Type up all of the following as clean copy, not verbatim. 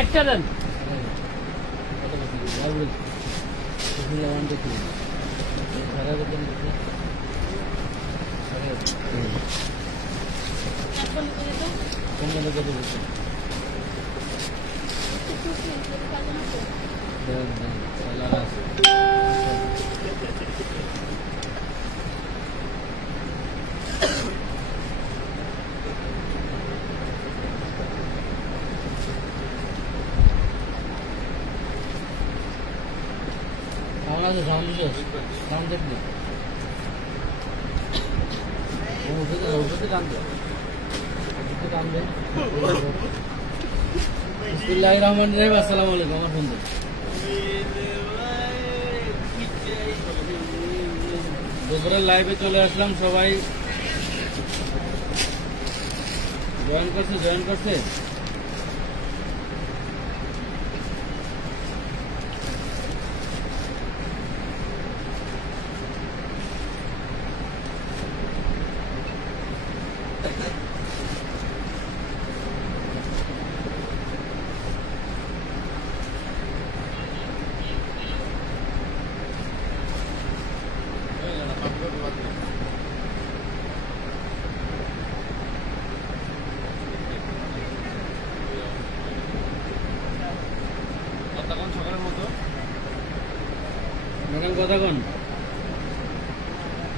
একটা দেন। আসসালামু আলাইকুম। আমার বন্ধু দুপুরের লাইভে চলে আসলাম, সবাই জয়েন করছে।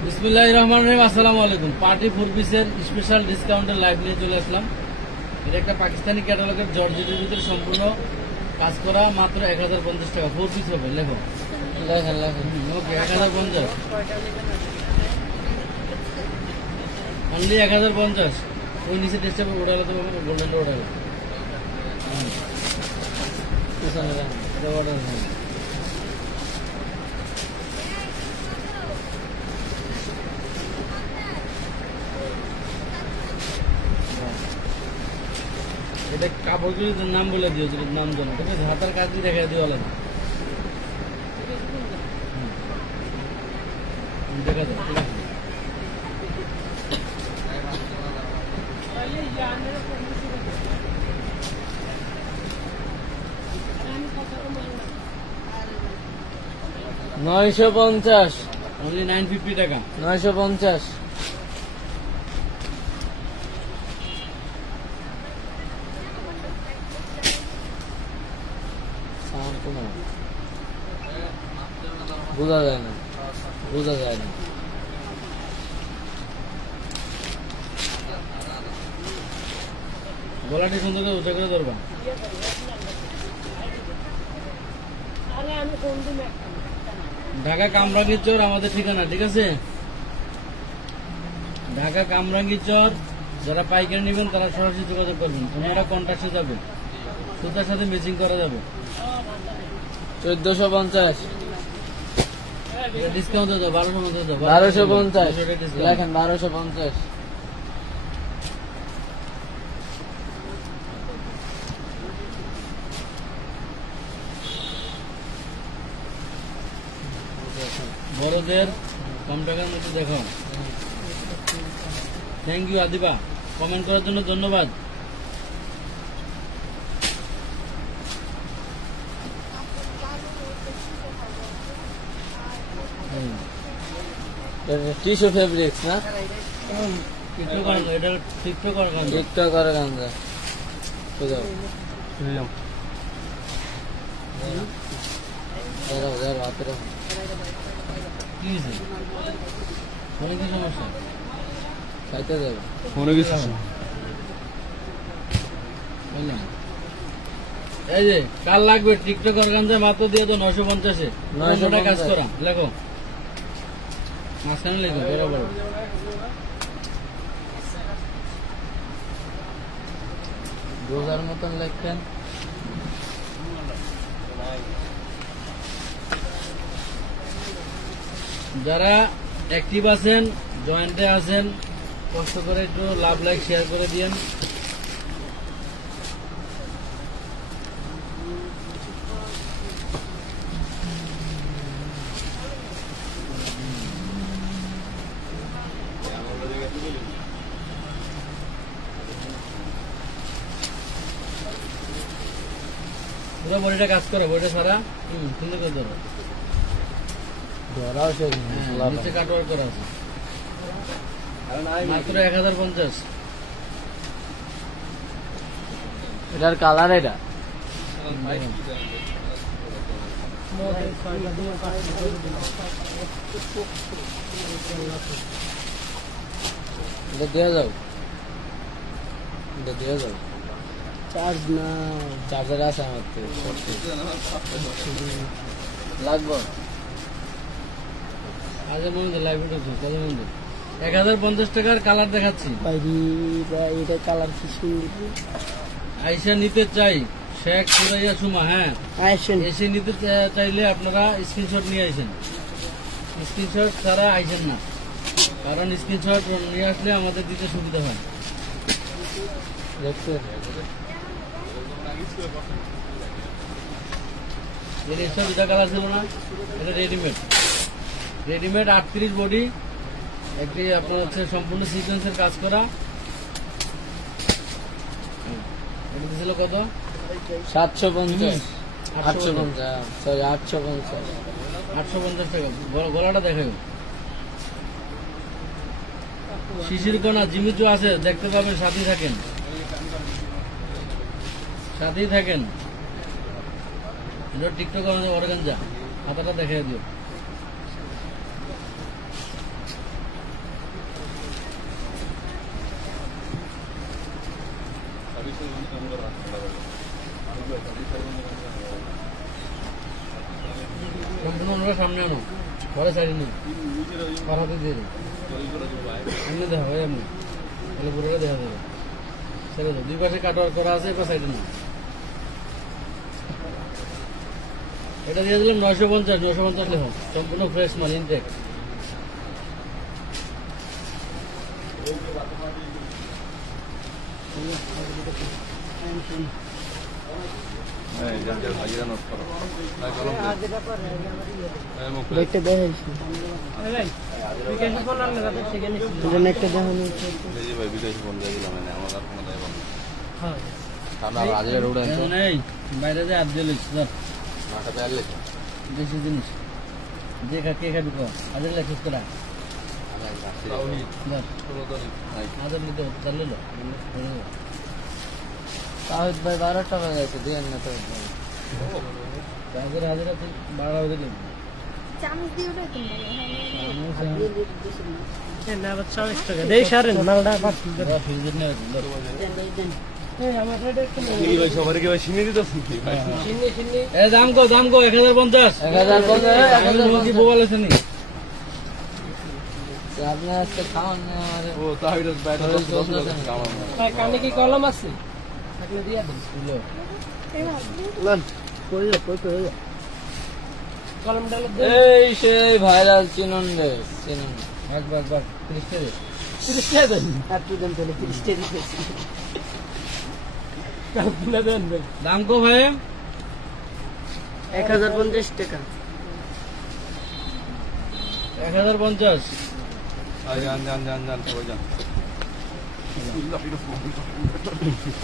বিসমিল্লাহির রহমানির রহিম। আসসালামু আলাইকুম। পার্টি 4 পিসের স্পেশাল ডিসকাউন্টের লাইভ নিয়ে চলে আসলাম। এটা একটা পাকিস্তানি ক্যাটালগের জর্জেটের ভিতরে সম্পূর্ণ কাজ করা, মাত্র 1050 টাকা। 4 পিস হবে। লেখো ওকে 1050, অনলি 1050। ওই নিচে টেস্টে ওড়ালে তো গোল্ডেন ওড়ালে অর্ডার হয়। এটা কাপড়গুলির নাম বলে দিও, নাম জানো, ঠিক আছে? হাতার কাজ দিয়ে দেখা দিও না, দেখা যায়, ঠিক আছে? 950, অনলি 950 টাকা। 950। বোঝা যায় না। গলাটি সুন্দর করে উঁচা করে ধরবা। ঢাকা কামরাঙ্গীর চর আমাদের ঠিকানা, ঠিক আছে? ঢাকা কামরাঙ্গীর চর। যারা পাইকারি নেবেন তারা সরাসরি যোগাযোগ করবেন। ওনারা কন্ট্রাক্টে যাবে, সুতার সাথে ম্যাচিং করা যাবে। 1450 ডিসকাউন্ট দাও, 1250 দাও। 1250 লেখেন, 1250। বড়দের কম টাকার মধ্যে দেখো। থ্যাংক ইউ আদিবা, কমেন্ট করার জন্য ধন্যবাদ। টিস্যু ফেব্রিক্স না, এটা টিকটক গাঞ্জা। অনেক সমস্যা খাইতে যাবে, অনেক কিছু বুঝলাম। এই যে কাল লাগবে টিকটক গাঞ্জা, মাত্র দিয়ে তো 950-এ 900 টাকা কাজ করা। লেখো মাঝখানে লেখো বরাবর। রোজার মতন লেখেন। যারা অ্যাক্টিভ আছেন, জয়েন্টে আছেন, কষ্ট করে একটু লাভ লাইক শেয়ার করে দিয়েন। পুরো বডিটা কাজ করে, বডিটা সারা সুন্দর করে ধরো। নিচে কাটওয়ার্ক করা আছে, মাত্র 1050। এটার কালার এটা দিয়ে যাও, দিয়ে যাও। চার্জ না, চার্জার আছে আমার তো লাগবো। আজের মধ্যে লাইভ উঠেছে কত মধ্যে 1050 টাকার কালার দেখাচ্ছি। এটা কালার কি সুন্দর। আইসা নিতে চাই শেখ সুরাইয়া সুমা। হ্যাঁ এসে নিতে চাইলে আপনারা স্ক্রিনশট নিয়ে আইসেন, স্ক্রিনশট ছাড়া আইসেন না, কারণ স্ক্রিনশট নিয়ে আসলে আমাদের দিতে সুবিধা হয়। দেখছেন এসব দুটা কালার ছিল না, এটা রেডিমেড। রেডিমেড 38 বডি, একটি আপনার হচ্ছে সম্পূর্ণ সিকোয়েন্সের কাজ করা। এটা ছিল কত? 750 850 সরি 850 টাকা। গলাটা দেখাই, শিশির কোনা জিমিচু আছে, দেখতে পাবেন। সাথেই থাকেন, সাথেই থাকেন। এটা টিকটক আমাদের অর্গানজা, হাতাটা দেখাই দিও। সম্পূর্ণ ওনারা সামনে আনো, ঘরে সাইড নেই, পাড়াতে দিয়ে দিই। এমনি দেখা হয়, এমনি তাহলে পুরোটা দেখা যাবে। ছেড়ে দাও, দুই পাশে কাটওয়ার্ক করা আছে, এবার সাইডে না। এটা দিয়ে দিলাম 950 লেখো, সম্পূর্ণ ফ্রেশ মাল, ইনটেক। দেখতে দেখাইছি বাইরে যে আর্জেল বেশি জিনিস যে কে খাবি কর আজের লেখিস করা আজের নিতে চালিয়ে লো। তাহিদ ভাই 12 টাকা গেছে দিয়ে না তো হাজার হাজার 12 হাজার লাগবে। চামচ দিয়ে ওটা না বাচ্চা 40 টাকা দেই সারেন মালটা পাচ্ছি ফ্রিজে নিয়ে দেন। দাম কো 1050 মোবাইল আছে নি আপনার আজকে খাওয়ান কানে কি কলম আছে থাকলে দিয়ে দেন কলমটা এই সেই ভাইরাল চিনন রে চিনন একবার 30 টাকা 30 টাকা দেন একটু দেন তাহলে 30 টাকা দিয়েছি কালকুলা দেন দাম কো ভাই 1050 টাকা 1050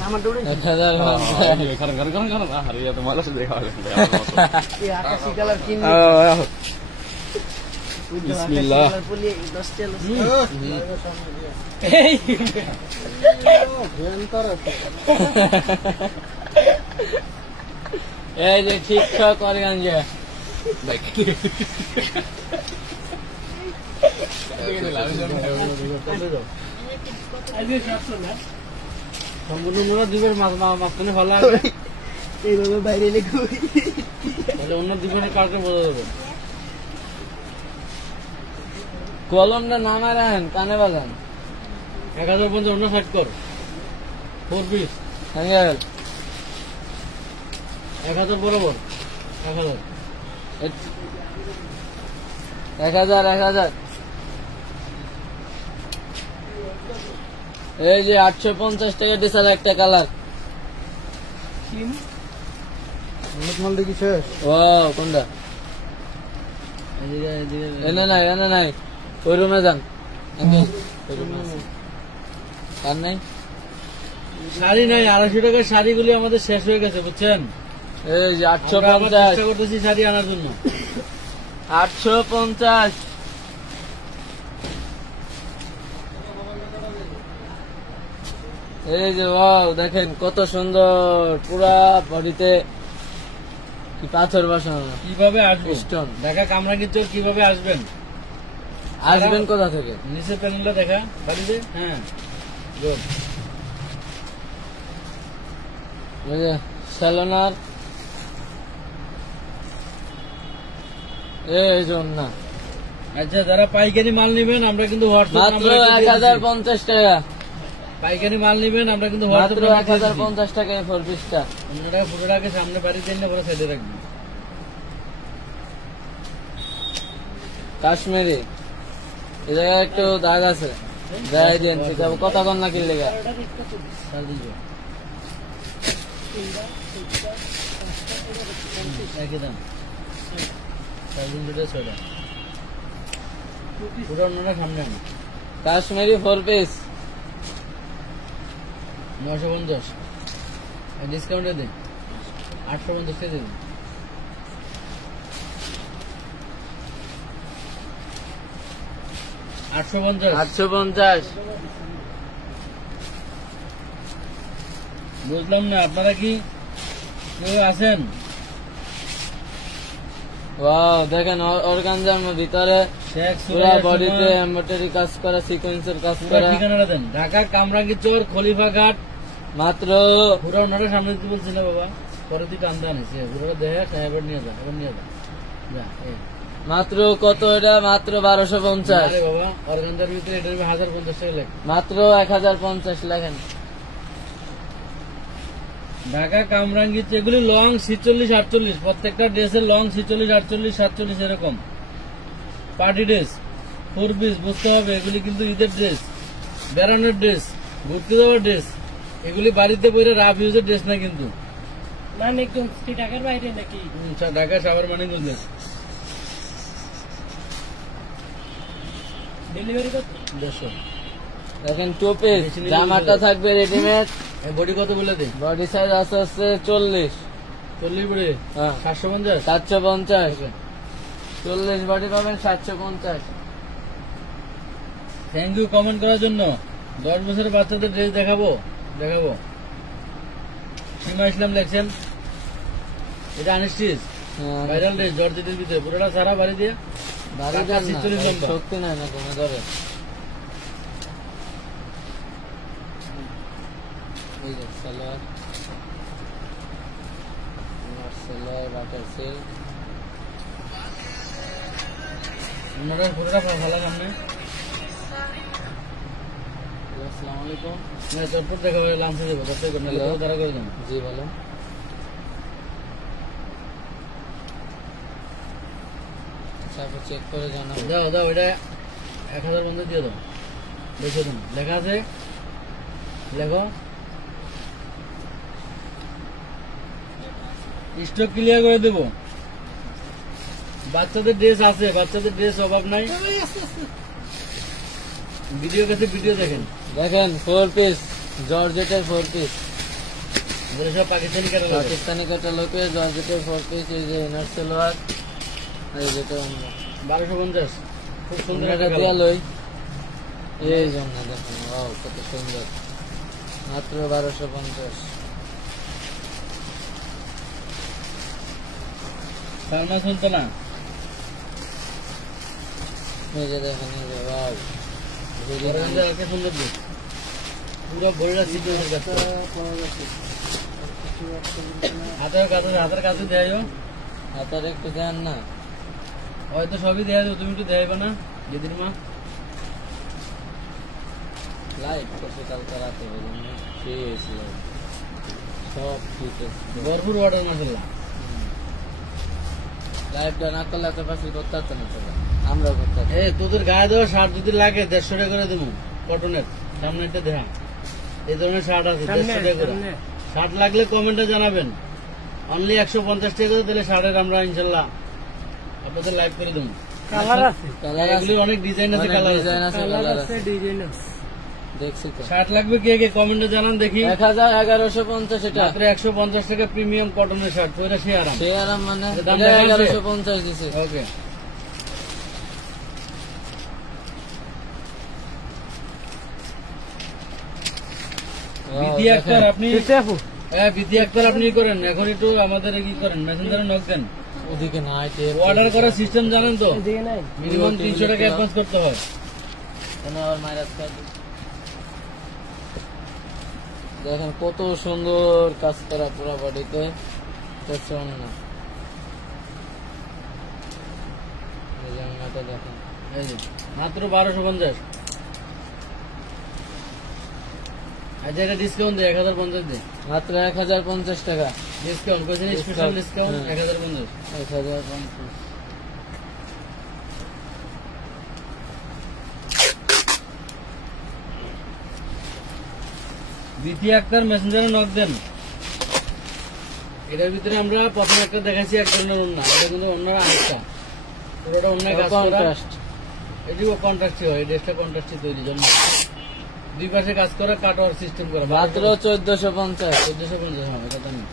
আমার দৌড়ে 1000 আকাশি কালার কিনে বিসমিল্লাহ 10 টাকা এই ভয়ঙ্কর এই যে ঠিকঠাক করে গঞ্জে সম্পূর্ণ মোড়া দিবের মাঝখানে ভালো এইভাবে বাইরে তাহলে অন্য দিবের কাউকে বোঝা যাবে। কলমটা নামায় রাখেন কানে বাজান 1050 অন্য সাইড কর 4 পিস 1000 বরাবর 1000 এই যে 850 টাকা ডিসাল একটা কালার মাল দেখি শেষ। ও কোনটা এনে নাই ওই রুমে যান আর নাই শাড়ি নাই 250 টাকার শাড়িগুলি আমাদের শেষ হয়ে গেছে বুঝছেন। এই যে আমরা আবার 850 চেষ্টা করতেছি শাড়ি আনার জন্য। 850 এই যে ওয়াও দেখেন কত সুন্দর পুরা বডিতে কি পাথর বসানো। কিভাবে আসবেন? স্টোন। ঢাকা কামরাঙ্গীরচর কিভাবে আসবেন? আসবেন কোথা থেকে? নিচের প্যানেলটা দেখা বাড়িতে। হ্যাঁ, গুড। এই যে সেলোনার এই জন্য আচ্ছা, যারা পাইকারি মাল নেবেন আমরা কিন্তু হোয়াটসঅ্যাপ মাত্র 1050 টাকা, পাইকারি মাল নেবেন আমরা কিন্তু মাত্র হোয়াটসঅ্যাপ 1050 টাকায় 4 পিসটা। আপনারা পুরোটাকে সামনে বাড়িতে এনে পুরো সাইডে রাখবেন। কাশ্মীরি এই জায়গায় একটু দাগ আছে, যাই দেন কথা কন না কি লেগা। একই দাম, 6.5 পুরো অন্যটা সামনে আনো। কাশ্মীরি 4 পিস 950 ডিসকাউন্টে দিন, 850 টাকা দিন। 850 বুঝলাম না, আপনারা কি কেউ আছেন? ওয়াও দেখেন অর্গানজার ভিতরে শেখ পুরা বডিতে এমব্রয়ডারি কাজ করা, সিকোয়েন্সের কাজ করা। ঠিকানাটা দেন। ঢাকা কামরাঙ্গীরচর খলিফা ঘাট। মাত্র পুরো অন্যটা সামনে দিতে বলছি না বাবা, পরে তুই কান্দা আনিস। পুরোটা দেখে এবার নিয়ে যা, এবার নিয়ে যা। যা, এই। মাত্র কত এটা? মাত্র 1250। আরে বাবা, অর্গানজার ভিতরে এটার 1050 টাকা লেখ। মাত্র 1050 লেখেন। ঢাকা কামরাঙ্গীরচর এগুলি লং 46 48, প্রত্যেকটা ড্রেসের লং 46 48 47 এরকম। পার্টি ড্রেস 4 পিস, বুঝতে হবে এগুলি কিন্তু ঈদের ড্রেস, বেড়ানোর ড্রেস, ঘুরতে যাওয়ার ড্রেস। এগুলি বাড়িতে পরে রাফ ইউজের ড্রেস না কিন্তু। মানে একদম ঢাকার বাইরে নাকি? ঢাকা সাভার মানিকগঞ্জের। ডেলিভারি কত? 150। দেখেন 2 পিস, জামাটা থাকবে রেডিমেড। বডি কত বলে দে? বডি সাইজ আছে 40। 40 বডি হ্যাঁ 750। 750। 40 বডি পাবেন 750। থ্যাংক ইউ কমেন্ট করার জন্য। 10 বছরের বাচ্চাদের ড্রেস দেখাবো। সীমা ইসলাম লেখছেন, এটা আনিসটিস ভাইরাল ড্রেস জর্জেটের ভিতরে, পুরোটা সারা বাড়ি দিয়ে বাড়ি টাকা দেন 46 না, লম্বা। শক্তি নাই না কমে ধরে। এই যে সালোয়ার, সালোয়ার বাটার সিল্ক। ওনারা পুরোটা ভালো সামনে। আসসালামু আলাইকুম। না চটপট দেখা হবে, লাঞ্চে দেবো, দশটাই করে Hello. তারা করে দেবো। জি বলো। তারপর চেক করে জানাবো। দাও এটা 1050 দিয়ে দাও। দেখে দিন লেখা আছে, লেখো। স্টক ক্লিয়ার করে দেবো। বাচ্চাদের ড্রেস আছে, বাচ্চাদের ড্রেস অভাব নাই। ভিডিও কাছে ভিডিও দেখেন। দেখেন 4 পিস জর্জেটের 4 পিস, এগুলো সব পাকিস্তানি ক্যাটালগ। পাকিস্তানি কাটালোকে জর্জেটের 4 পিস। এই যে ইনার সালোয়ার, এই যেটা 1250, খুব সুন্দর একটা দিয়া কালার। লই। এই জন্য দেখেন ওয়াও কত সুন্দর, মাত্র 1250। সালমা সুলতানা, এই যে দেখেন, এই যে ওয়াও অরেঞ্জের আরেকটা সুন্দর ড্রেস, পুরো বড়িটা সিকুয়েন্সের কাজ করা। হাতের কাছে দেখাইও। হাতার একটু দেন না। হয়তো সবই দেখা যাবে, তুমি একটু দেখাইবে না যেদিন মা? লাইট করছে কালকে রাতে, বুঝলেন না? সেই হয়েছিল সব ঠিক আছে। ভরপুর অর্ডার মাসাল্লাহ। লাইভটা না করলে এত পাশে করতে পারতো না তোরা, আমরা করতে পারতাম। এই তোদের গায়ে দেওয়া শার্ট যদি লাগে 150 টাকা করে দেবো, কটনের সামনে একটা দেখা। এই ধরনের শার্ট আছে 150 টাকা করে। শার্ট লাগলে কমেন্টে জানাবেন। অনলি 150 টাকা করে দিলে শার্টের আমরা ইনশাল্লাহ আপনাদের লাইভ করে দেবো। কালার আছে, কালার আছে, এগুলির অনেক ডিজাইন আছে, কালার আছে। ডিজাইন আছে, কালার কালার আছে, আছে। ডিজাইন আছে। দেখছি তো। শার্ট লাগবে কে কে কমেন্টে জানান দেখি। 1150 এটা। মাত্র 150 টাকা প্রিমিয়াম কটনের শার্ট, পরে সে আরাম। সে আরাম মানে এটা দাম এটা দেখা যাচ্ছে? 1150 দিছে। ওকে, বিধি আক্তার আপনি, বিধি আক্তার আপনি করেন এখন, একটু আমাদের কি করেন, মেসেঞ্জারে নক দেন। ওদিকে নাই অর্ডার করার সিস্টেম জানেন তো, এদিকে নাই মিনিমাম 300 টাকা অ্যাডভান্স করতে হয়। দেখেন কত সুন্দর কাজ করা পুরো বডিতে, দেখছেন না? এই জামাটা দেখেন, এই যে মাত্র 1250। আচ্ছা এটা ডিসকাউন্ট দে, 1050 দে মাত্র 1050 টাকা ডিসকাউন্ট, কোথায় স্পেশাল ডিসকাউন্ট হ্যাঁ। 1050। 1050। বিধি আক্তার মেসেঞ্জারে নক দেন। এটার ভিতরে আমরা প্রথম একটা দেখাচ্ছি এক ধরনের ওন্না, এটা কিন্তু অন্যরা আরেকটা, পুরোটা অন্যায় কাজ করা। কন্ট্রাস্ট এটিও কন্ট্রাস্টই হয়, এই ড্রেসটা কন্ট্রাস্টই তৈরি জন্য দুই পাশে কাজ করা, কাটওয়ার সিস্টেম করা। মাত্র 1450। 1450, হ্যাঁ এটা জানি।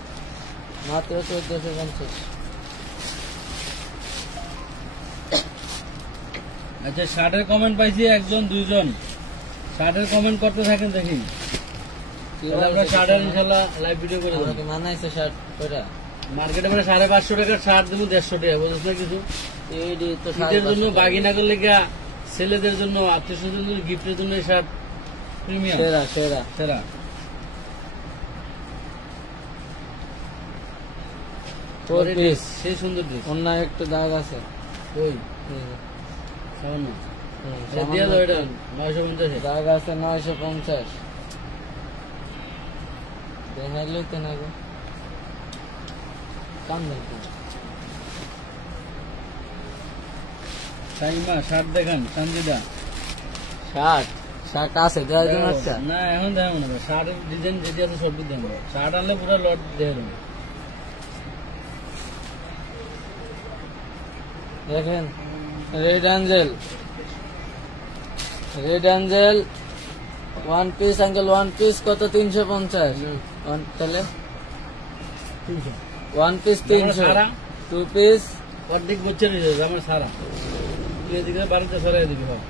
মাত্র 1450। আচ্ছা শার্টের কমেন্ট পাইছি একজন দুইজন, শার্টের কমেন্ট করতে থাকেন দেখি। তাহলে আমরা শার্টের ইনশাল্লাহ লাইভ ভিডিও করে দেবো। আমাকে মানাইছে শার্ট কইরা। মার্কেটে মানে 550 টাকার শার্ট দেবো 150 টাকা, বুঝছ না কিছু? এইডি তো ঈদের জন্য বাগিনা করলে গিয়া, ছেলেদের জন্য, আত্মীয় স্বজনদের গিফটের জন্য এই শার্ট প্রিমিয়াম সেরা সেরা। সেরা। ফোর পিস, সেই সুন্দর ড্রেস। অন্য একটু দাগ আছে। ওই হুম, সামান্য হুম, এটা দিয়ে দাও, এটা 950 দাগ আছে 950। দেখাইলেই তো না গো, কাম নেই তো। সাইমা শার্ট দেখান, সঞ্জিদা। শার্ট শার্ট আছে দেওয়ার জন্য আচ্ছা। না এখন দেখাবো না, শার্টের ডিজাইন যেটি আছে সবই দেখাবো। শার্ট আনলে পুরো লট দেখে দেবো। দেখেন red Angel, red Angel one piece, uncle one piece কত? 350। তাহলে 300 ওয়ান পিস 300, সারা টু পিস অর্ধেক বছর হয়ে যাবে আমার সারা। তুই এদিকে বাড়িতে সরাই দিবি। হয়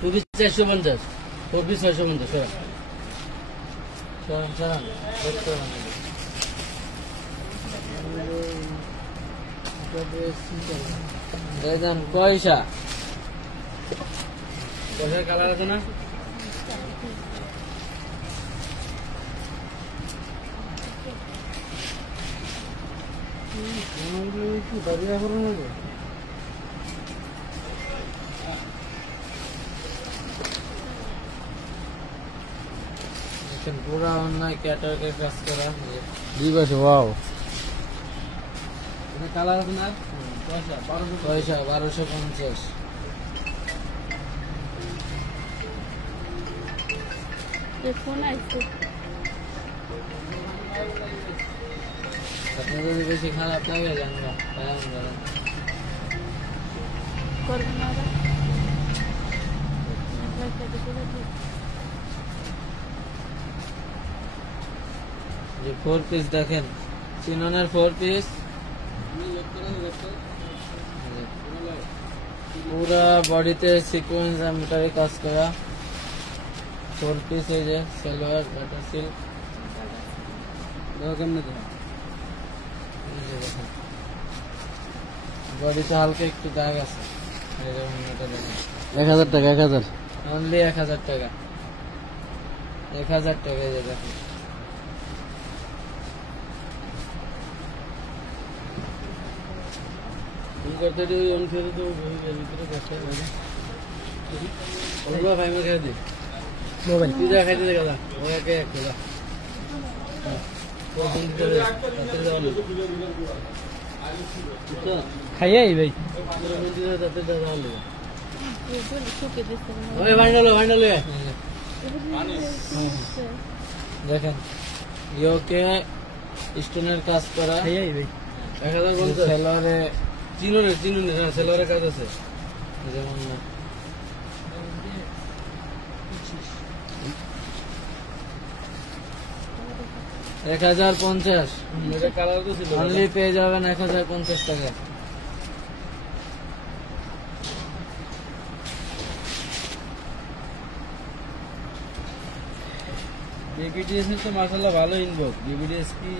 2 পিস 450, 4 পিস 650 সরা। সরান সরান দেখতে হবে। দেখেন পয়সা পয়সার কালার আছে না? পুরা অন্যায় ক্যাটাগরি কাজ করা। ঠিক আছে, ওয়াও। এটা কালার আছে না? পয়সা পয়সা 1250। ফোন আসছে, আপনার যদি বেশি খারাপ লাগে জানবা করবেন না ওরা? রাস্তা দেখে দেখে। যে 4 পিস দেখেন, চিননের 4 পিস পুরা বডিতে সিকোয়েন্স এমব্রয়ডারি কাজ করা 4 পিস। এই যে সালোয়ার বাটা সিল্ক, কেমনে দেবো? বডিতে হালকা একটু দাগ আছে। এই যে অন্যটা দেখেন, 1000 টাকা, 1000। অনলি 1000 টাকা, 1000 টাকা। এই যে দেখেন ফোন করতে দিই, অন করে দেবো, এর ভিতরে বসে আছে। ওরা ভাই মা খেয়ে দে মোবাইল, তুই যা খাইতে দেখা, ও একে এক খেলা। খাইয়াই ভাই শুকে দিচ্ছে দেখেন ইয়োকে স্টোনের কাজ করা খাইয়াই ভাই 1050 সেলরে সেলরের কাজ আছে। যেমন 1050 এটা কালার তো ছিল অনলি পেয়ে যাবেন 1050 টাকা। বিবিডিএস এর তো মাশাআল্লাহ ভালো ইনবক্স। বিবিডিএস কি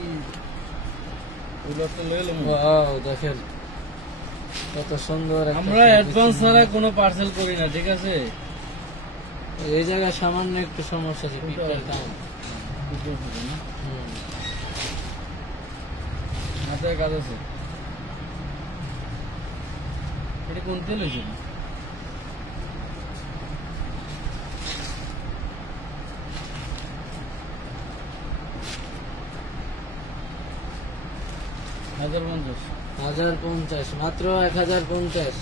উলটটা লয়ে লম। ওয়াও দেখেন কত সুন্দর একটা আমরা অ্যাডভান্স ছাড়া কোনো পার্সেল করি না, ঠিক আছে? এই জায়গায় সামান্য একটু সমস্যা আছে পিকটার দাম। মাথায় কাজ আছে। এটা কোন তেল হয়েছে? হাজার 1050 মাত্র 1050।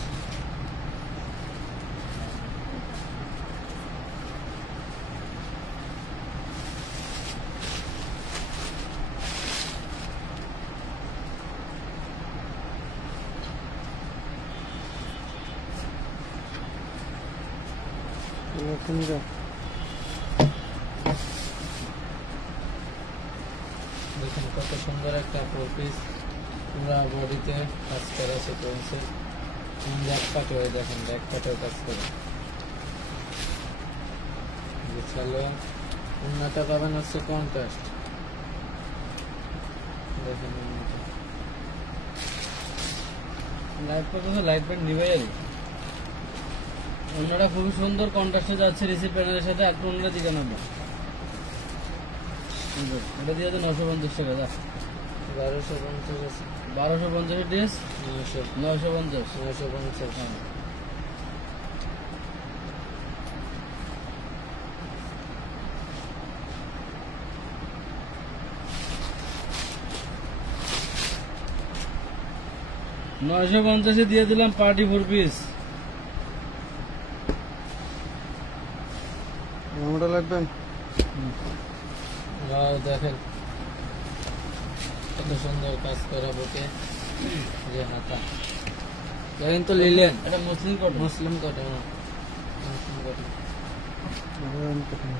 দেখুন কত সুন্দর একটা ফোর পিস, পুরা বডিতে কাজ করা সিকোয়েন্সের। ব্যাক পার্ট হয়ে দেখেন, ব্যাক পার্টেও কাজ করে। চলো উন্নতা পাবেন হচ্ছে কন্ট্রাস্ট। দেখেন উন্নতা লাইট করতেছে, লাইট প্যান্ট নিভাই আর অন্যটা খুবই সুন্দর কন্ট্রাস্টে যাচ্ছে রিসিভ প্যানেলের সাথে। একটু অন্যটা দিকে নেবো, এটা দিয়ে তো 950 টাকা। 1250 আছে, 1250 ড্রেস 950। 950। নয়শো 950 দিয়ে দিলাম পার্টি 4 পিস। আমরা লাগবেন। দেখেন কত সুন্দর কাজ করা বুকে, যে হাতা। দেখেন তো লিলেন, এটা মুসলিম কটন। মুসলিম কটন। মুসলিম কটন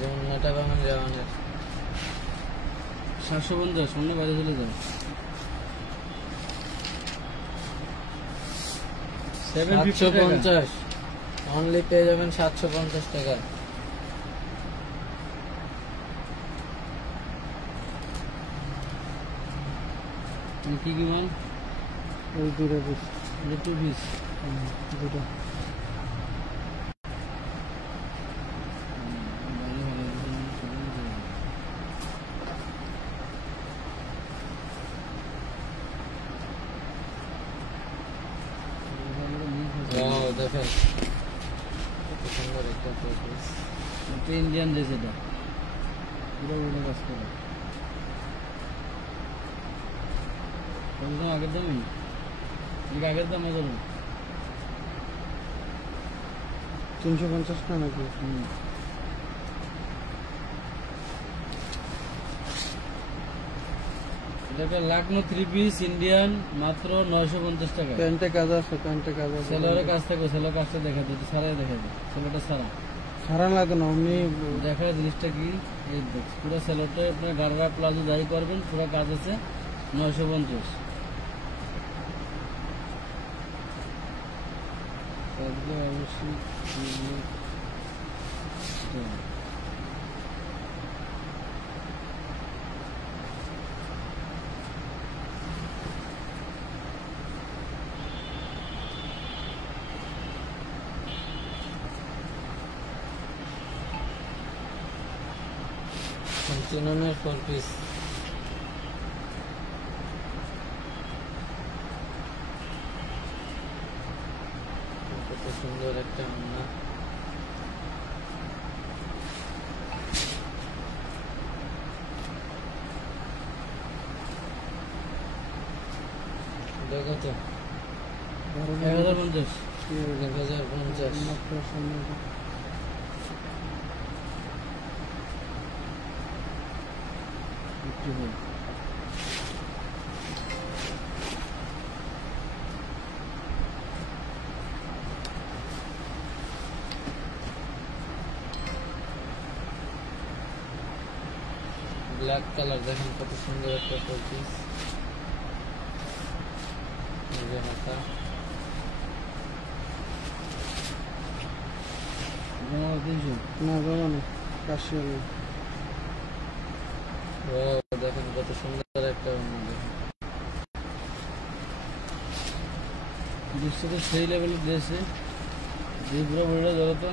যেমন নটা বাঙান যাওয়ানের 750 সামনে বাইরে চলে যাবে। 750 অনলি পেয়ে যাবেন 750 টাকা। কি কি মাল? ওই দুটো পিস, 2 পিস। দুটো দেখেন কত সুন্দর একটা পিস। একটা ইন্ডিয়ান ড্রেস, এটা পুরো উল্টো কাজ করা। একদম আগের দামই, আগের দাম ধরুন 350 টাকা নাকি? এটা লাকনো 3 পিস ইন্ডিয়ান, মাত্র 950 টাকা। প্যান্টে কাজ আছে, প্যান্টে কাজ আছে। সেলোয়ারের কাজ থাকবে, সেলোয়ার কাজটা দেখা দিতে, সারাই দেখা যায়। সেলোটা সারা সারা লাগে না, অমনি দেখা জিনিসটা কি। এই দেখ পুরো সেলোটা আপনার গাড়া প্লাজো যাই করবেন, পুরো কাজ আছে 950। অবশ্যই চিননের 4 পিস। কত সুন্দর একটা ওড়না। দেখো তো 1050। 1050। ব্ল্যাক কালার দেখেন কত সুন্দর একটা ফোর পিস। এই যে হাতা, জামা 300 না জামা নেই, কাশিয়ারি। ও দেখেন কত সুন্দর একটা ওড়না দেখেন। ড্রেসটা তো সেই লেভেলের ড্রেসে যে পুরো বড়িটা ধরো তো,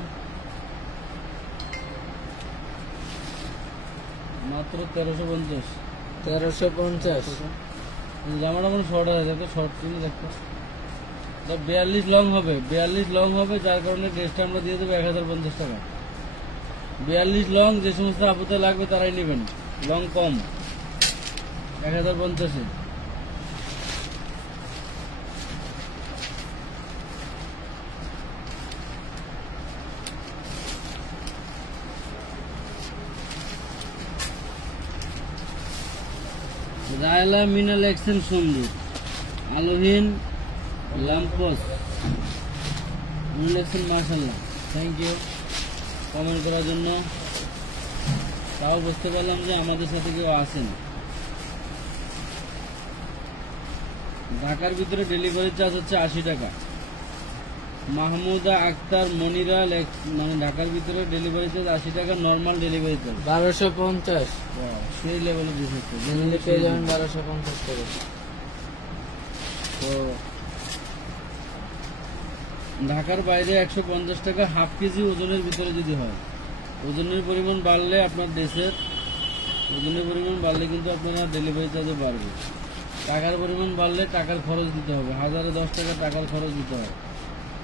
মাত্র 1350। 1350। জামাটা কোনো শর্ট আছে, দেখো শর্ট কিনে দেখো, 42 লং হবে, 42 লং হবে, যার কারণে ড্রেসটা আমরা দিয়ে দেবো 1050 টাকা। 42 লং যে সমস্ত আপুতে লাগবে তারাই নেবেন, লং কম 1050-এ। রায়লা মিনাল এক্সেন সন্ধি, আলোহীন ল্যাম্পোস, মিনাল এক্সেন, মাশাল্লাহ, থ্যাংক ইউ কমেন্ট করার জন্য। তাও বুঝতে পারলাম যে আমাদের সাথে কেউ আছেন। ঢাকার ভিতরে ডেলিভারি চার্জ হচ্ছে 80 টাকা। মাহমুদা আক্তার মনিরা, মানে ঢাকার ভিতরে ডেলিভারি চার্জ 80 টাকা, নর্মাল ডেলিভারি চার্জ 1250। সেই লেভেলের জিনিস হচ্ছে, নিলে পেয়ে যাবেন 1250 করে। তো ঢাকার বাইরে 150 টাকা, হাফ কেজি ওজনের ভিতরে যদি হয়। ওজনের পরিমাণ বাড়লে আপনার দেশের ওজনের পরিমাণ বাড়লে কিন্তু আপনার ডেলিভারি চার্জও বাড়বে। টাকার পরিমাণ বাড়লে টাকার খরচ দিতে হবে, 1010 টাকা টাকার খরচ দিতে হয়।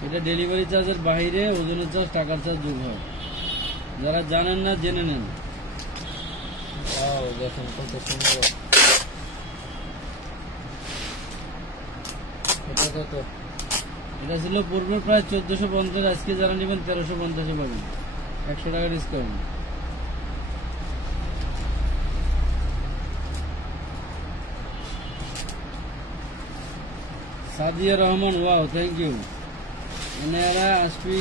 এটা ডেলিভারি চার্জের বাইরে ওজনের চার্জ, টাকার চার্জ যোগ হয়। যারা জানেন না জেনে নেন। দেখেন কত সুন্দর। এটা কত? এটা ছিল পূর্বে প্রায় 1450, আজকে যারা নেবেন 1350-এ পাবেন, 100 টাকা discount. Sadia Rahman, wow thank you. এনারা আসবি,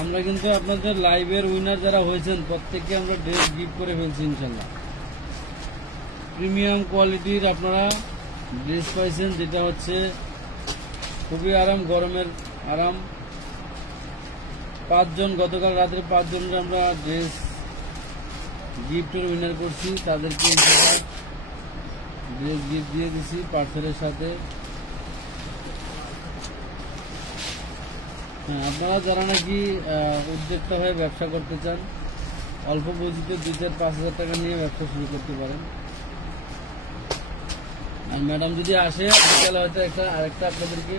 আমরা কিন্তু আপনাদের লাইভের উইনার যারা হয়েছেন প্রত্যেককে আমরা ড্রেস গিফট করে ফেলছি ইনশাল্লাহ। প্রিমিয়াম কোয়ালিটির আপনারা ড্রেস পাইছেন, যেটা হচ্ছে খুবই আরাম, গরমের আরাম। 5 জন, গতকাল রাত্রে 5 জনের আমরা ড্রেস গিফটের উইনার করছি, তাদেরকে ড্রেস গিফট দিয়ে দিছি পার্সেলের সাথে। হ্যাঁ, আপনারা যারা নাকি উদ্যোক্তা হয়ে ব্যবসা করতে চান, অল্প পুঁজিতে 2-5 হাজার টাকা নিয়ে ব্যবসা শুরু করতে পারেন। আর ম্যাডাম যদি আসে বিকালে হয়তো আরেকটা আপনাদেরকে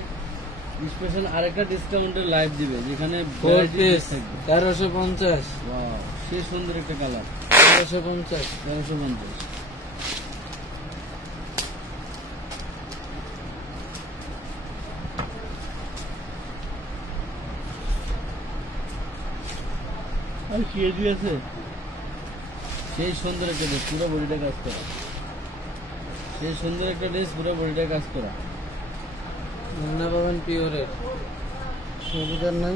স্পেশাল আরেকটা ডিসকাউন্টের লাইভ দিবে, যেখানে 1350। সে সুন্দর একটা কালার, 1350। 1350। আর কি দিয়েছে, সেই সুন্দর একটা ড্রেস, পুরো বডিটা কাজ করা, সেই সুন্দর একটা ড্রেস, পুরো বডিটা কাজ করা। ওড়না পাবেন পিওরের, সুবিধার নাই।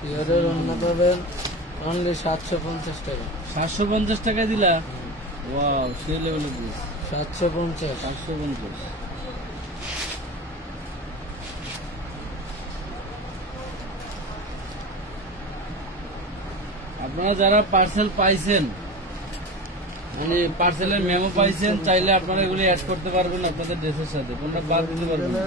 পিওরের ওড়না পাবেন অনলি 750 টাকা। 750 টাকা দিলা? ওয়াও, সেই লেভেলের ড্রেস। 750। 750। আপনারা যারা পার্সেল পাইছেন, মানে পার্সেলের মেমো পাইছেন, চাইলে আপনারা এগুলো অ্যাড করতে পারবেন আপনাদের ড্রেসের সাথে, কোনটা বাদ দিতে পারবেন না।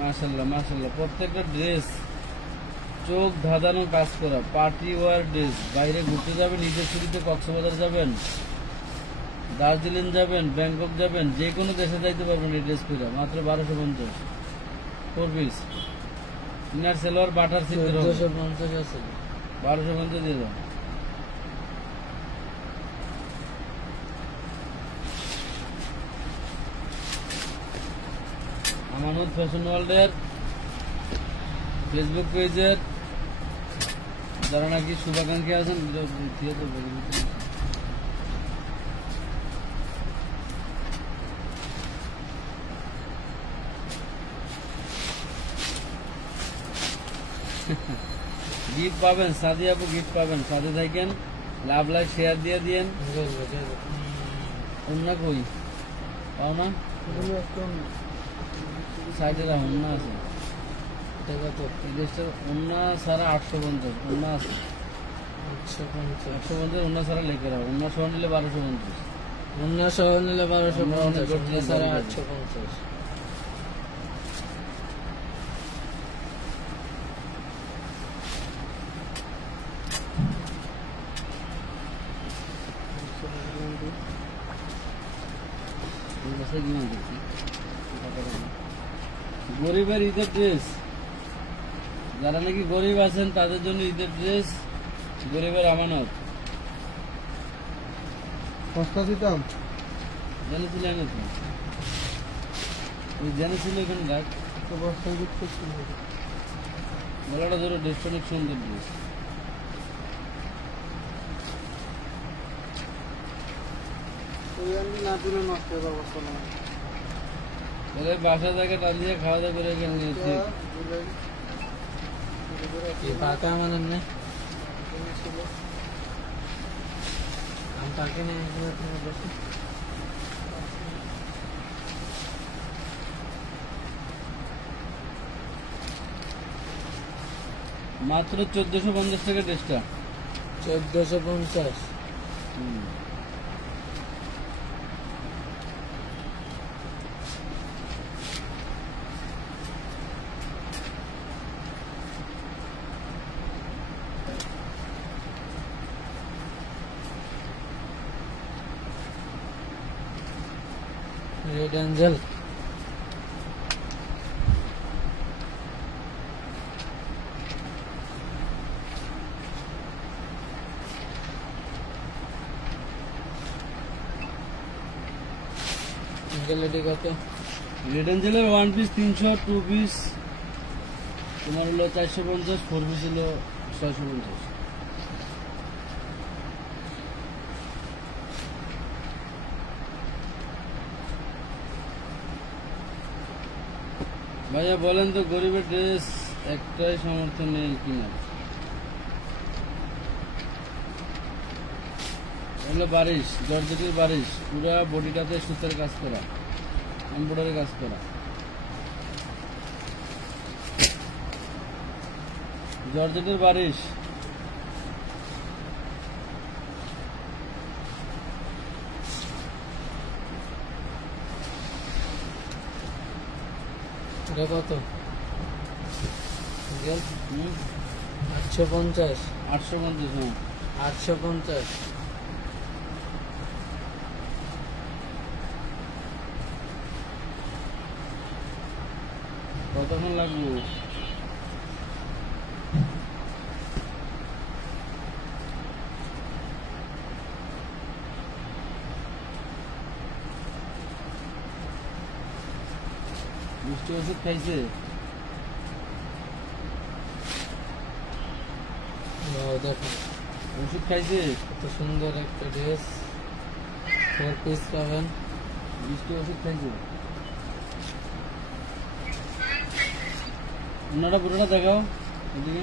মাশাআল্লাহ মাশাআল্লাহ, প্রত্যেকটা ড্রেস চোখ ধাঁধানো কাজ করা, পার্টি ওয়ার ড্রেস। বাইরে ঘুরতে যাবেন, নিজের ছুটিতে কক্সবাজার যাবেন, দার্জিলিং যাবেন, ব্যাংকক যাবেন, যে কোনো দেশে যাইতে পারবেন এই ড্রেস পরে, মাত্র 1250 4 পিস। ইনার সেলোয়ার বাটার সিল্কের হবে, 1250 আছে। 1250 দিয়ে দাও। আমানত ফ্যাশন ওয়ার্ল্ডের ফেসবুক পেজের যারা নাকি শুভাকাঙ্ক্ষী আছেন, গিফট পাবেন, সাদি আপু গিফট পাবেন। সাথে থাকেন, লাভ লাইক শেয়ার দিয়ে দিয়েন। অন্য কই পাও না, এগুলো একদম সাইডে রাখুন, অন্য আছে। এটা কত? এই ড্রেসটার অন্য সারা 850, অন্য আছে 150। 850, অন্য সারা লেখে রাখো। অন্য সহ নিলে 1250। অন্য সহ নিলে 1250, অন্য অন্য ছাড়া 850। গরিবের ঈদের ড্রেস, যারা নাকি গরিব আছেন তাদের জন্য ঈদের ড্রেস, গরিবের আমানত। সস্তা দিতাম। জেনেছিলেন তো, ওই জেনেছিল এখানে রাখ, তো বস্তা বিক্রি করছিল। গলাটা ধরো, ড্রেসটা অনেক সুন্দর ড্রেস। ওই আনবি না দিলে নষ্ট হয়ে যাবে, অবস্থা নয়। তাহলে বাসা থেকে টান দিয়ে খাওয়া দাওয়া করে এখানে নিয়েছি। কি পাকা আমাদের নেই, আমি পাকে নেই। মাত্র 1450 টাকা ড্রেসটা। 1450। Red Angel. অ্যাঞ্জেলেটি কত? রেড এঞ্জেলের 1 পিস 300, 2 পিস তোমার হলো 450, 4 পিস হলো 650। ভাইয়া বলেন তো, গরিবের ড্রেস একটাই সামর্থ্য নেই কিনা? এগুলো বারিশ, জর্জেটের বারিশ, পুরা বডিটাতে সুতার কাজ করা, এমব্রয়ডারি কাজ করা। জর্জেটের বারিশ। এটা কত? 850। 850। 850। কতক্ষণ লাগবে? মিষ্টি ওষুধ খাইছে? দেখো ওষুধ খাইছে? কত সুন্দর একটা ড্রেস, 4 পিস পাবেন। মিষ্টি ওষুধ খাইছে? ওনারা পুরোটা দেখাও এদিকে।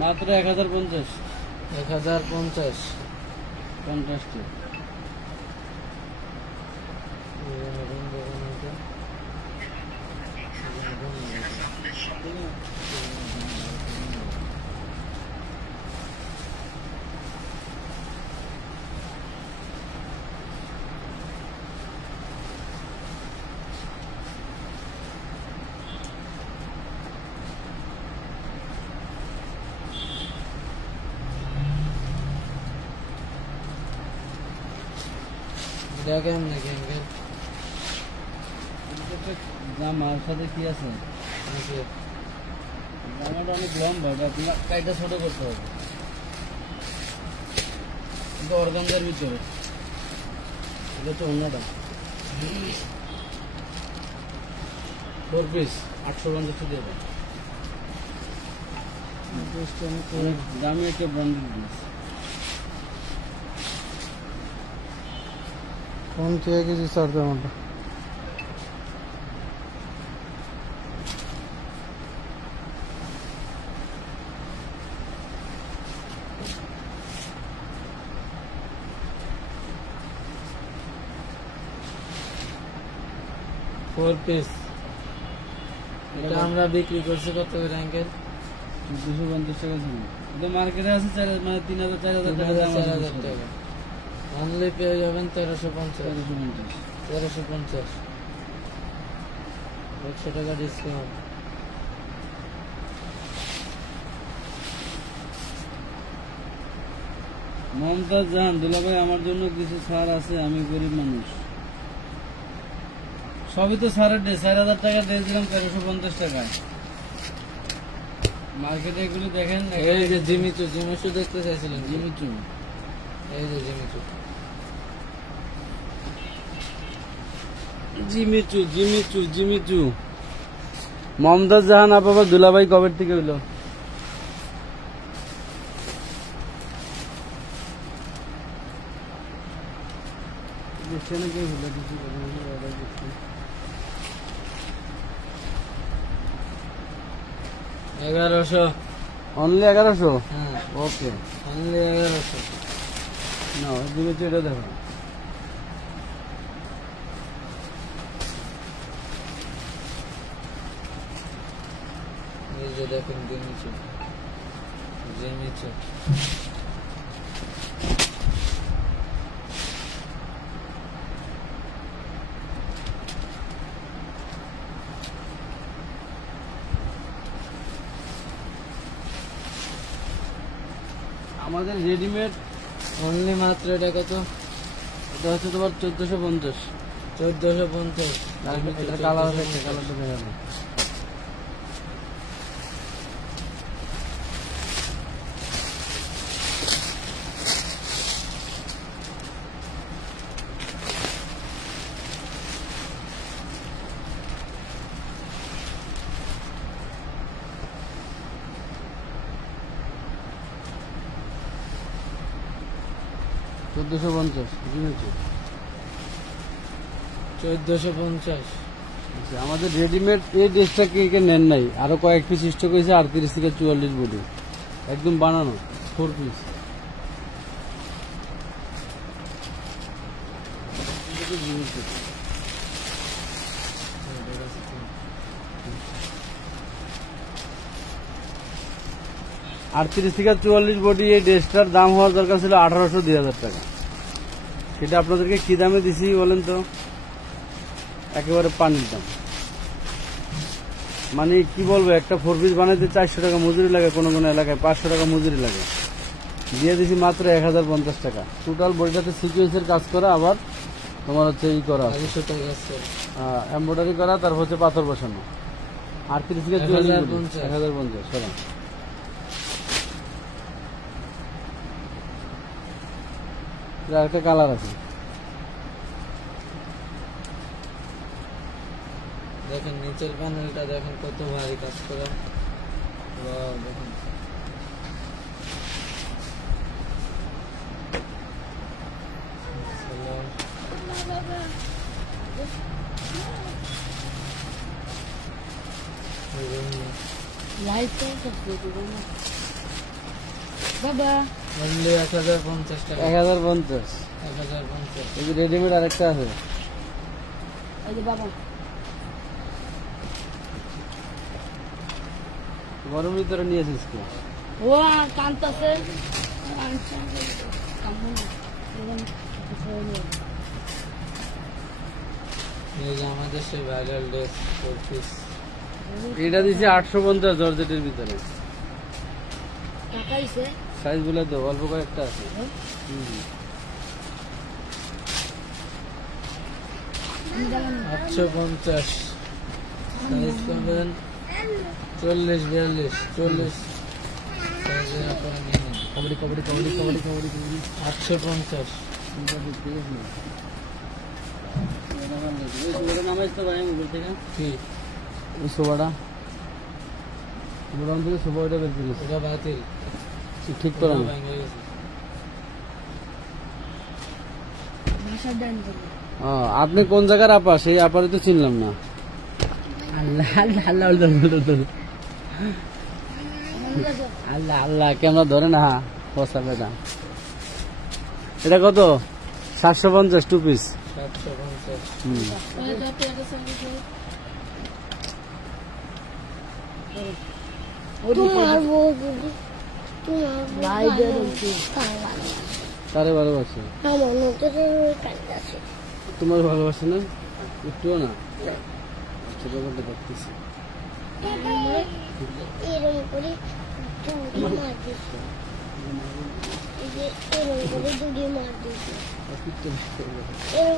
মাত্র 1050। 1050। কন্ট্রাস্টে। এটা কেমন নাকি আঙ্কেল? জামার সাথে কি আছে? জামাটা অনেক লম্বা, এটা আপনার কাইটা ছোট করতে হবে। এটা অর্গানজার ভিতরে, এটা হচ্ছে অন্যটা 4 পিস 850 দিয়ে দেয়। অনেক দামি একটা ব্র্যান্ডেড ড্রেস। ফোন খেয়ে গেছি স্যার আমারটা। ফোর পিস এটা আমরা বিক্রি করছি কত করে আঙ্কেল? 250 টাকা ছিল। এটা মার্কেটে আছে 4 মানে 3000 4000 টাকা দাম আছে। 4000 টাকা অনলি পেয়ে যাবেন 1350 1350 1350 100 টাকা ডিসকাউন্ট। মমতাজ জাহান দুলাভাই আমার জন্য কিছু ছাড় আছে, আমি গরিব মানুষ। সবই তো ছাড়ের ড্রেস, 4000 টাকা ড্রেস দিলাম 1350 টাকায়। মার্কেটে এগুলো দেখেন, এই যে জিমিচু দেখতে চাইছিলেন, জিমিচু। এই যে জিমিচু জিমিচু জিমিচু জিমিচু মমতাজ জাহান আপা দুলাভাই কবে থেকে হইলো? দেখছে না কেউ হলো কিছু করে 1100 অনলি 1100। হ্যাঁ ওকে অনলি 1100 না জিমিচু এটা দেখো। এই যে দেখেন জিমিচু জিমিচু আমাদের রেডিমেড অনলি মাত্র এটা কত? এটা হচ্ছে তোমার 1450। 1450 এটা কালার আছে, কালারটা দেখা যায়। $1450 জিমিচু। 1450 আচ্ছা, আমাদের রেডিমেড এই ড্রেসটা কে নেন নাই, আরো কয়েক পিস স্টক হয়েছে 38 থেকে 44 বডি, একদম বানানো 4 পিস। আটত্রিশ থেকে 44 বডি এই ড্রেসটার দাম হওয়ার দরকার ছিল 1800-2000 টাকা। সেটা আপনাদেরকে কি দামে দিছি বলেন তো? একেবারে পানির দাম। মানে কি বলবো, একটা 4 পিস বানাইতে 400 টাকা মজুরি লাগে, কোনো কোনো এলাকায় 500 টাকা মজুরি লাগে। দিয়ে দিছি মাত্র 1050 টাকা। টোটাল বডিটাতে সিকুয়েন্সের কাজ করা, আবার তোমার হচ্ছে ই করা, 200 টাকা আছে এমব্রয়ডারি করা, তারপর হচ্ছে পাথর বসানো। 38 থেকে 1050 1050 সরা। একটা কালার আছে, দেখেন নিচের প্যানেলটা দেখেন কত ভারী কাজ করা। ওয়াও দেখেন লাইট বাবা অনলি 1050 টাকা 1050। 1050 এই যে রেডিমেড আরেকটা আছে, এই যে বাবা গরম ভিতরে নিয়ে এসেছিস কি? ও কান্তাছে এই যে আমাদের সেই ভাইরাল ড্রেস 4 পিস এটা দিছে 850 জর্জেটের ভিতরে। টাকাইছে সাইজ বলে তো অল্প কয়েকটা আছে। হুম। 850 সাইজ পাবেন 40 42 40 সাইজে আপনারা নিয়ে নিন। কবডি কবডি কবডি কবডি কবডি কবডি 850 নামাইতে পারি গুগল থেকে। কি এই সোফাটা গোডাউন থেকে সোফা ওইটা বের করেছে, এটা বাতিল ঠিক করে ভেঙে গেছে। ভাষার ডান করবে ও, আপনি কোন জায়গার আপা? সেই আপারে তো চিনলাম না। আল্লাহ আল্লাহ আল্লাহ আল্লাহ আল্লাহ আল্লাহ ক্যামেরা ধরে না, বসাবে না। এটা কত? 750 টু পিস। 750। তারে ভালোবাসে, তোমার ভালোবাসে না একটুও না? ছোট ব্যাপারটা দেখতেছি। এরকম করে দুটি মার দিচ্ছে, এরকম করে দুটি মার দিচ্ছে।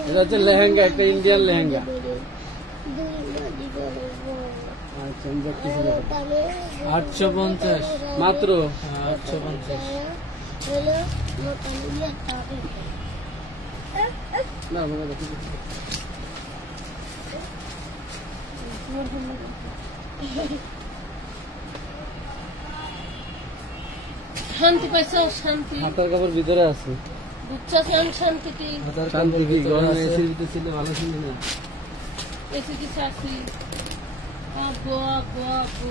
এটা হচ্ছে লেহেঙ্গা, একটা ইন্ডিয়ান লেহেঙ্গা। আচ্ছা, আমি দেখতেছি ব্যাপারটা। 850 মাত্র 850। না বাবা, দেখতেছি। শান্তি পাইছ? শান্তি হাতার কাপড় ভিতরে আছে। বুঝছো? শান্তিটি হাতার শান্তি কাপড় কি ভিতরে গরমে আছে। এসির ভিতরে ছিল ভালো ছিল না? এসে কি চাকরি? আব্বু আব্বু আব্বু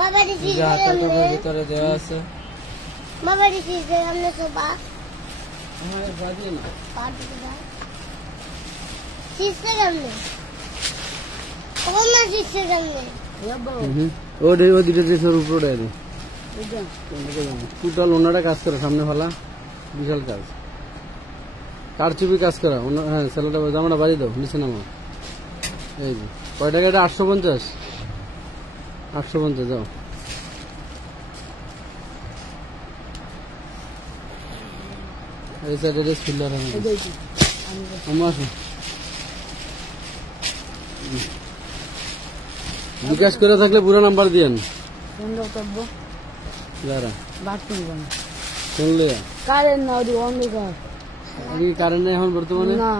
বাবা দিছি যে হাতার কাপড় ভিতরে দেওয়া আছে। বাবা দিছি যে আমরা সোবা আমার বাজে না। কাট দিবা সিস্টার আমনে কোন সিস্টার আমনে ও দে, ও দুটো ড্রেসের উপর উঠে দে। টোটাল ওনারা কাজ করে, সামনে ফেলা, বিশাল কাজ। কারচুপি কাজ করা। হ্যাঁ, স্যালাডটা জামাটা বাড়ি দাও, নিচে নামো। এই যে কয় টাকা এটা? 850। 850 যাও। এই সাইডে ড্রেস ফিল্ডার আমি আসো। বিকাশ করে থাকলে পুরো নাম্বার দিয়েন। যারা শুনলে কারেন্ট না ওদি অন্ধকার কারেন্ট নেই এখন বর্তমানে। না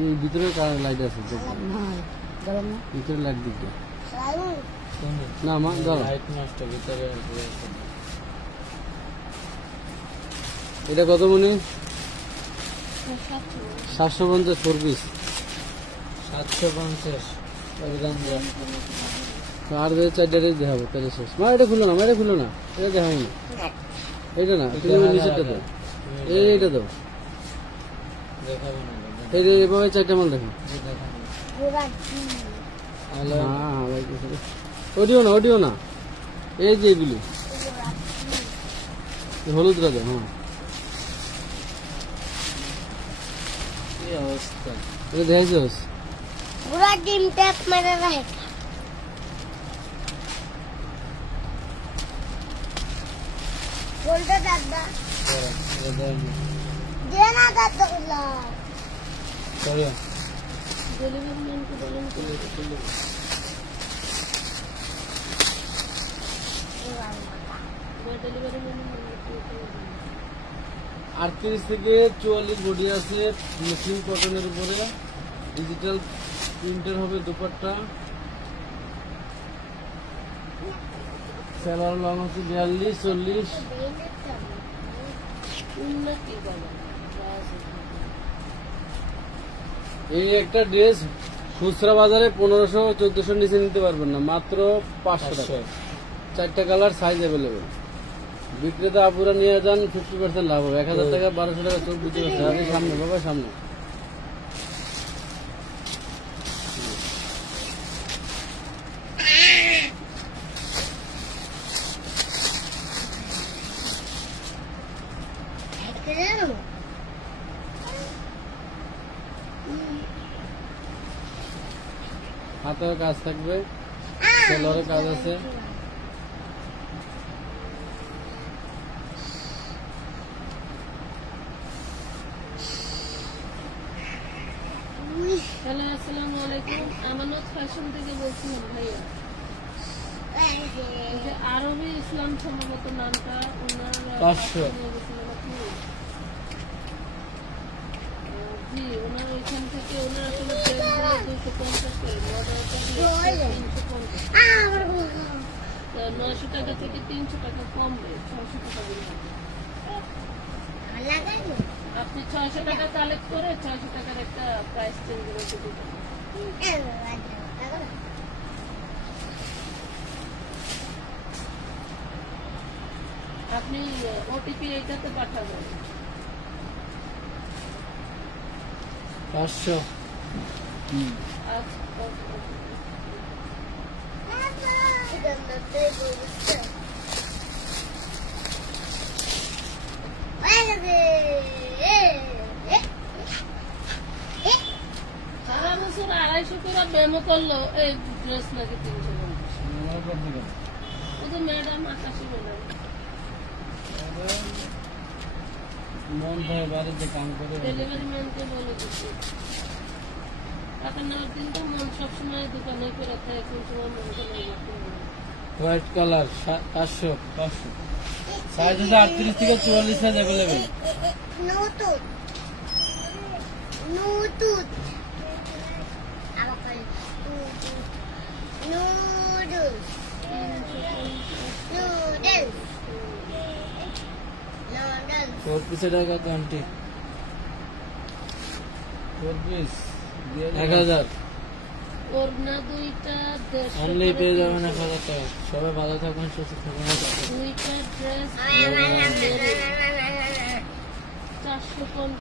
এই ভিতরে কারেন্ট লাইট আছে, না গরম না ভিতরে লাইট দিকে কোন না মা দাও। লাইট নষ্ট ভিতরে আছে। এটা কত মনে? 750 4 পিস। 750 অর্গানজা। আর 4টা ড্রেস দেখাবো, তাহলে শেষ। মা এটা খুলো না, মা এটা খুলো না, এটা দেখাবো না। এটা না, তুমি নিচেরটা দাও, এইটা দাও। দেখাবো না, এই যে এভাবে 4টা মাল দেখো। দেখাবো। গোরাটি হ্যালো হ্যাঁ হ্যাঁ লাগতেছে। ওডিও না, ওডিও না, এই যে এগুলি হলুদ রাজা। হ্যাঁ, কি অবস্থা। এটা দেখাইছস? গোরা ডিম ট্যাপ মেরে রাখে বলতে দাদা দে না দাদা গুলা সরিয়া ডেলিভারি ম্যানকে বলেন তো। 38 থেকে 44 বডি আছে, মুসলিম কটনের উপরে, ডিজিটাল প্রিন্টের হবে দুপাট্টা। সেলার লং হচ্ছে 42 40। উন্নতি বলেন এই একটা ড্রেস খুচরা বাজারে 1500-1400 নিচে নিতে পারবেন না, মাত্র 500 টাকা। 4টা কালার, সাইজ অ্যাভেলেবেল। বিক্রেতা আপুরা নিয়ে যান, 50% লাভ হবে। 1000 টাকা 1200 টাকা চোখ দিতে পারছে। আরে সামনে বাবা, সামনে। হাতেও কাজ থাকবে, সেলরে কাজ আছে। হ্যালো আসসালামু আলাইকুম, আমানত ফ্যাশন থেকে বলছিলাম ভাইয়া। এই যে আরবি ইসলাম সম্ভবত নামটা, ওনার 500 নিয়ে গেছিলাম আপনি। জি, ওনার ওইখান থেকে ওনার আসলে 250 করে অর্ডার করলে 350। 900 টাকা থেকে 300 টাকা কমবে, 600 টাকা দিন। আপনি 600 টাকা কালেক্ট করে 600 টাকার একটা প্রাইস চেঞ্জ করে দিবেন। আপনি ওটিপি এইটাতে পাঠাবেন। 500 সারা বছর 250 করে মেমো করলো এই ড্রেস নাকি 350। শুধু ম্যাডাম আকাশে বলেন মন ভয়ে বাড়িতে কাম করে ডেলিভারি ম্যানকে বলে দিচ্ছি টাকা নেওয়ার দিন তো মন সবসময় দোকানে করে থাকে, কোন সময় মনকে নেই। হোয়াইট কালার 500 সাইজ আছে 38 থেকে 44 size available. Nutut. Nutut. Apa kali? Nutut. Noodles. Noodles. Noodles. 4 পিসের টাকা কোয়ান্টি 4 পিস 1000 ওড়না দুইটা 150 অনলি পেয়ে যাবেন 1000 টাকা। সবাই ভালো থাকবেন, সুস্থ থাকবেন। দুইটা ড্রেস 450